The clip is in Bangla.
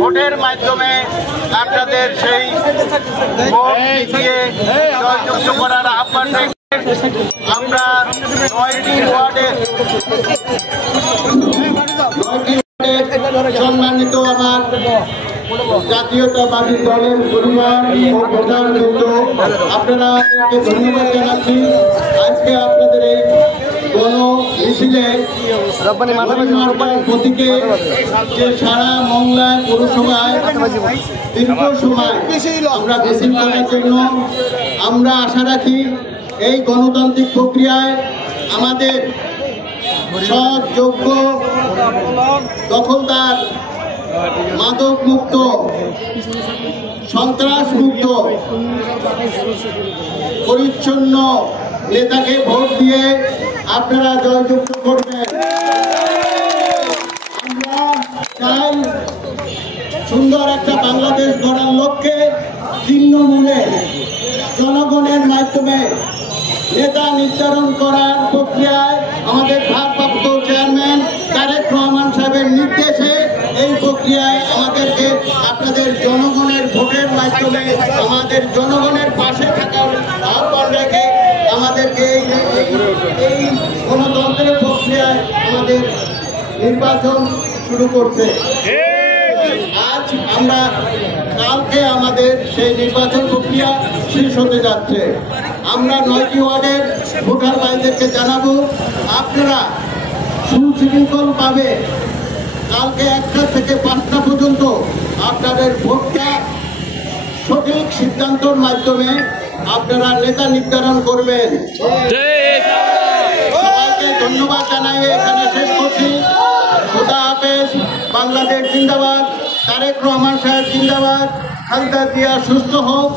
ভোটের মাধ্যমে আপনাদের সেই ভোট দিয়ে জয়যুক্ত করার আহ্বান রেখে আমরা 9টি ওয়ার্ডের সম্মানিত আমার জাতীয়তাবাদী দলের পরিবার ও প্রধানবৃন্দ, আপনাদেরকে ধন্যবাদ জানাচ্ছি। আজকে আপনাদের এই গণ মিছিলে প্রতীকে যে সারা মংলা পৌরসভায় দীর্ঘ সময় আমরা মিছিল করার জন্য আমরা আশা রাখি এই গণতান্ত্রিক প্রক্রিয়ায় আমাদের সৎ, যোগ্য, দখলদার, মাদক মুক্ত, সন্ত্রাস মুক্ত, পরিচ্ছন্ন নেতাকে ভোট দিয়ে আপনারা জয়যুক্ত করবেন। আমরা চাই সুন্দর একটা বাংলাদেশ গড়ার লক্ষ্যে তৃণমূলে জনগণের মাধ্যমে নেতা নির্ধারণ করার প্রক্রিয়ায় আমাদের ভারপ্রাপ্ত চেয়ারম্যান তারেক রহমান সাহেবের নির্দেশে এই প্রক্রিয়ায় আমাদেরকে আপনাদের জনগণের ভোটের মাধ্যমে আমাদের জনগণের পাশে থাকার আহ্বান রেখে আমাদেরকে এই গণতন্ত্রের প্রক্রিয়ায় আমাদের নির্বাচন শুরু করছে। আজ আমরা কালকে আমাদের সেই নির্বাচন প্রক্রিয়া শেষ হতে যাচ্ছে। আমরা 9টি ওয়ার্ডের ভোটার ভাইদেরকে জানাবো, আপনারা সুশৃঙ্খলভাবে কালকে 1টা থেকে 5টা পর্যন্ত আপনাদের ভোটটা সঠিক সিদ্ধান্তের মাধ্যমে আপনারা নেতা নির্ধারণ করবেন। সবাইকে ধন্যবাদ জানাই এখানে শেষ করছি। খোদা হাফেজ। বাংলাদেশ জিন্দাবাদ। তারেক রহমান সাহেব জিন্দাবাদ। খালেদা জিয়া সুস্থ হোক।